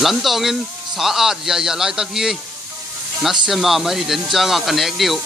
Lantongin saat ya lai tak hi nasema mai den changa connect diu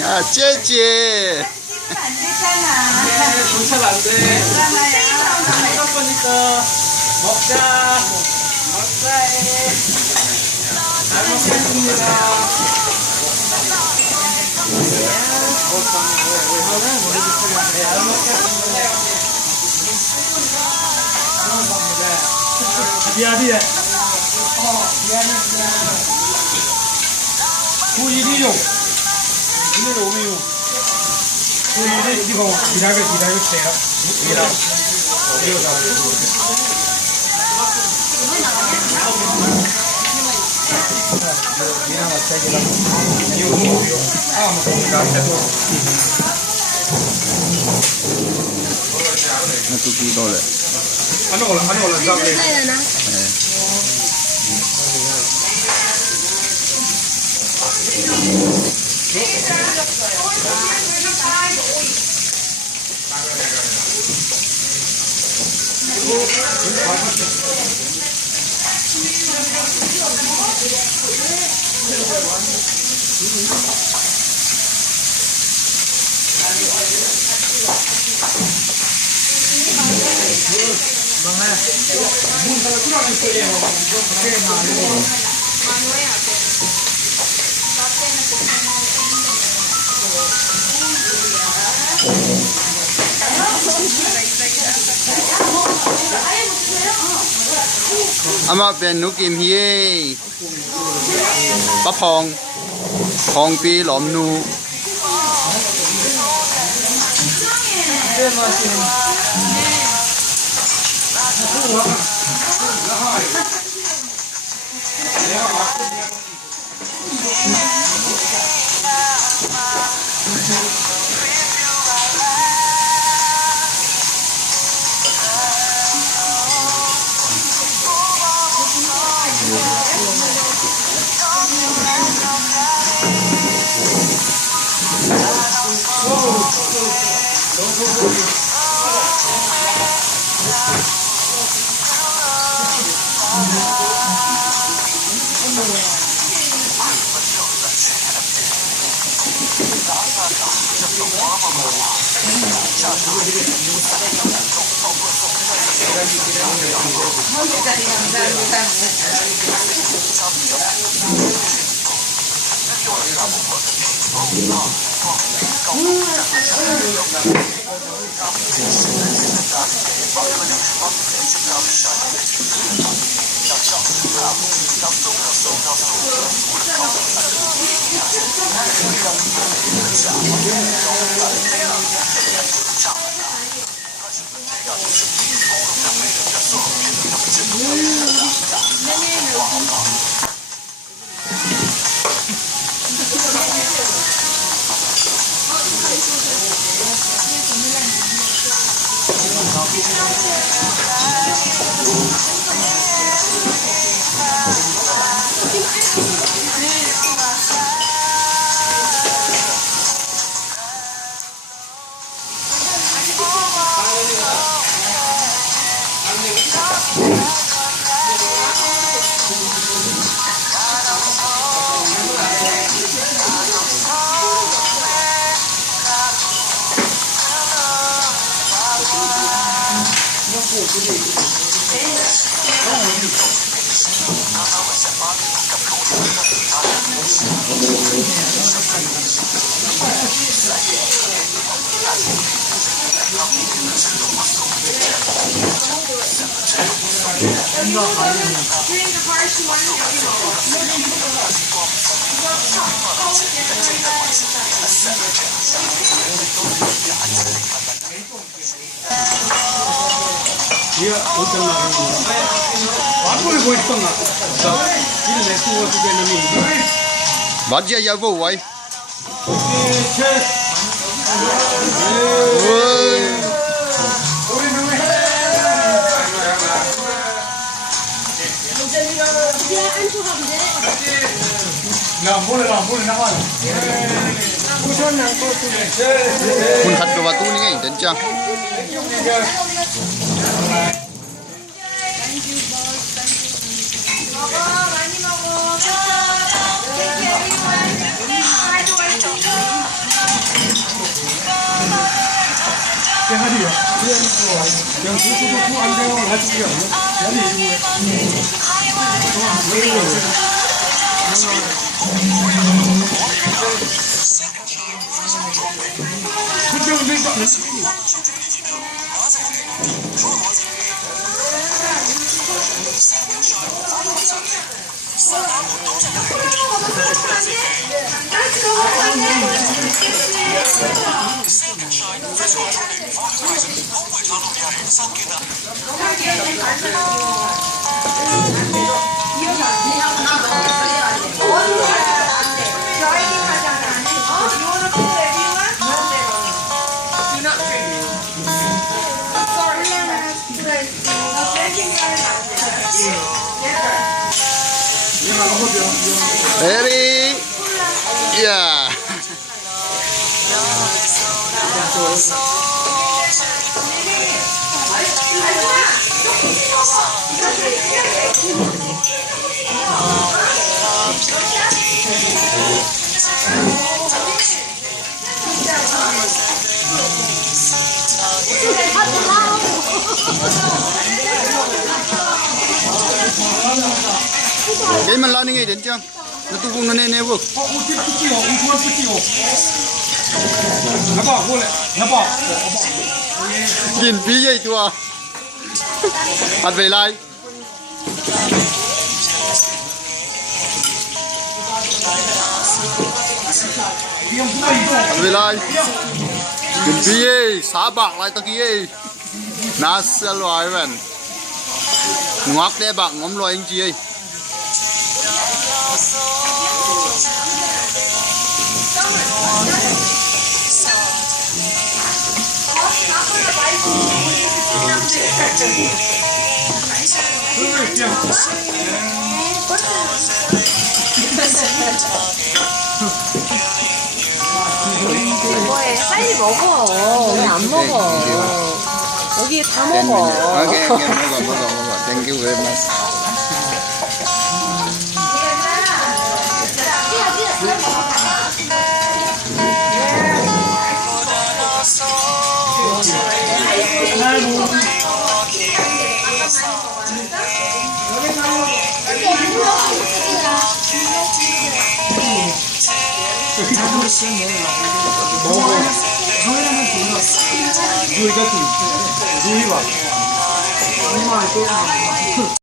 야, 쟤쟤. 경찰 안 돼. 이럴 거니까 먹자. 잘 먹겠습니다. 미안해. 구일이요. 오늘 오미요. 구일이 이거 기다려주세요. Ama bên nước kim hi bắp phong pi lom nu 이거 어떤 완전히 보이던 나. 이런 내 수고 되는 놈이. 맞지야 야보 와이. lampu nawa. Kun hat do batu ni ngai dan chang. yang susu tu anda orang hati dia. Very, yeah. Cái mình lao đi ngay đến chưa? Nó tu vùng nó nên nè vợ. Nhìn phí vậy chùa. Hạt về lại. Hạt về lại. Nhìn phí vậy, xá bạc lại ta kia. Nà xe loài vậy. ngọt đấy bạn ngắm loài anh chị ơi. 이거에 빨리 먹어. 왜 안 먹어? 여기 다 먹어. 오케이 먹어. Thank you very much. 누이 같은 누이 봐.